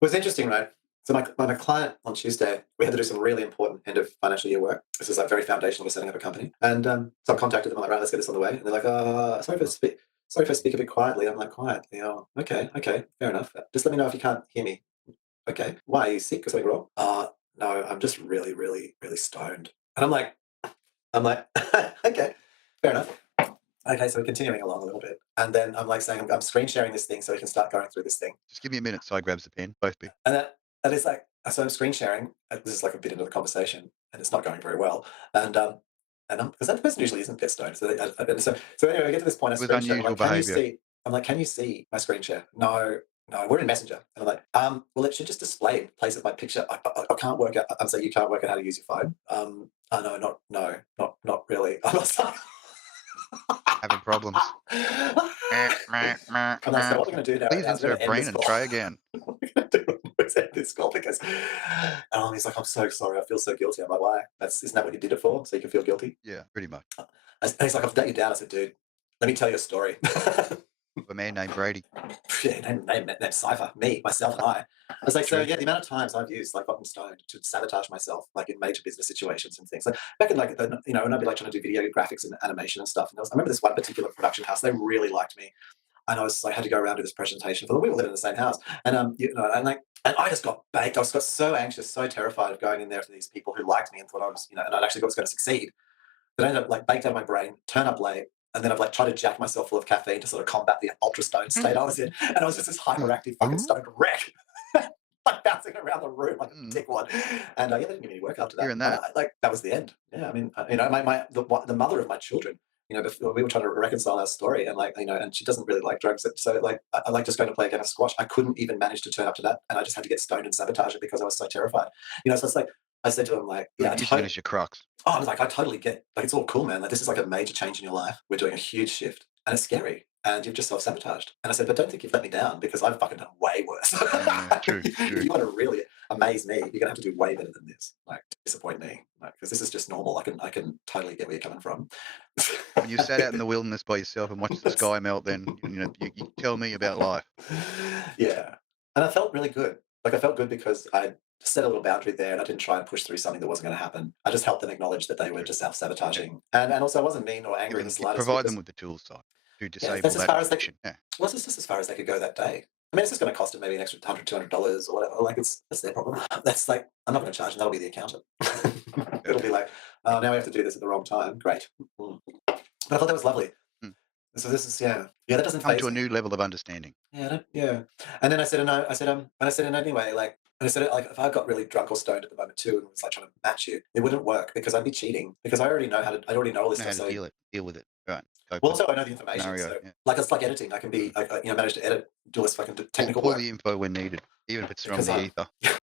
was interesting, right? So my client on Tuesday, we had to do some really important end of financial year work. This is like very foundational to setting up a company. And so I contacted them. I'm like, right, let's get this on the way. And they're like, sorry if I speak a bit quietly. I'm like, quiet. You know, okay, fair enough. Just let me know if you can't hear me. Okay. Why are you sick or something wrong? No, I'm just really, really, really stoned. And I'm like, okay, fair enough. Okay, so we're continuing along a little bit. And then I'm like saying, I'm screen sharing this thing so we can start going through this thing. Just give me a minute. So I grabs the pen. Both be. And and it's like, so I'm screen sharing. This is like a bit into the conversation, and it's not going very well. And because that person usually isn't pissed stoned. So, so anyway, we get to this point. I It was screen share. I'm unusual like, can you behaviour. see? I'm like, can you see my screen share? No, no, we're in Messenger. And I'm like, well, it should just display places my picture. I can't work out. I'm saying you can't work out how to use your phone. No, not really. I was like, Having problems. Meh, meh, meh, I'm like, so meh. what we're going to do now, right Please now is we're going insert to end brain this and call. try again. What we're going to do is end this call because, he's like, I'm so sorry. I feel so guilty. I'm like, why? Isn't that what you did it for? So you can feel guilty? Yeah, pretty much. And he's like, I've let you down. I said, dude, let me tell you a story. A man named Brady. Yeah, name Cypher, me, myself, and I. I was like, so True. yeah, the amount of times I've used like gotten stoned to sabotage myself, like in major business situations and things. Like back in like the, when I'd be like trying to do video graphics and animation and stuff. And I remember this one particular production house, they really liked me. And I was like, had to go around to this presentation for them. We were living in the same house. And and I just got baked. I was got so anxious, so terrified of going in there to these people who liked me and thought I was, and I'd actually was going to succeed. But I ended up like baked out of my brain, turn up late, and then I've like tried to jack myself full of caffeine to sort of combat the ultra stoned state I was in. And I was just this hyperactive fucking stoned wreck. Like bouncing around the room like a Mm, dickwad. And they didn't give me any work after that. hearing And that. like that was the end. Yeah, I mean, the mother of my children, before we were trying to reconcile our story, and and she doesn't really like drugs. So like, I like just going to play a game of squash. I couldn't even manage to turn up to that, and I just had to get stoned and sabotage it because I was so terrified. So it's like I said to him, like, Well, yeah, use it as your crux. I was like, I totally get, like, it's all cool, man. Like, this is like a major change in your life. We're doing a huge shift, and it's scary, and you've just self-sabotaged. And I said, but don't think you've let me down because I've fucking done way worse. Yeah, true, If true. you want to really amaze me, you're gonna have to do way better than this. Like, to disappoint me, like, because this is just normal. I can totally get where you're coming from. When you sat out in the wilderness by yourself and watched the sky melt, then you tell me about life. Yeah, and I felt really good. Like, I felt good because I set a little boundary there, and I didn't try and push through something that wasn't going to happen. I just helped them acknowledge that they were True. just self-sabotaging, and also I wasn't mean or angry in the slightest Provide them because with the tools, side to yeah, disable that's as that far as they could. addiction. Yeah, Well, it's just as far as they could go that day. I mean, it's just going to cost them maybe an extra $100, $200 or whatever. Like, that's their problem. That's like, I'm not going to charge them. That'll be the accountant. fair It'll be dues. like, oh, now we have to do this at the wrong time. Great. Mm. But I thought that was lovely. Mm. So this is, yeah, that doesn't Come to phase a me. new level of understanding. Yeah, yeah. And then I said, and I said, and anyway, like, and I said, like, if I got really drunk or stoned at the moment too, and was like trying to match you, it wouldn't work because I'd be cheating because I already know all this Know how stuff. to So, deal with it. Right. well, Copilot also I know the information. scenario. So, Yeah. like, it's like editing. I can Mm. be, manage to edit, do all this fucking technical Pull work the info when needed, even if it's from because the ether.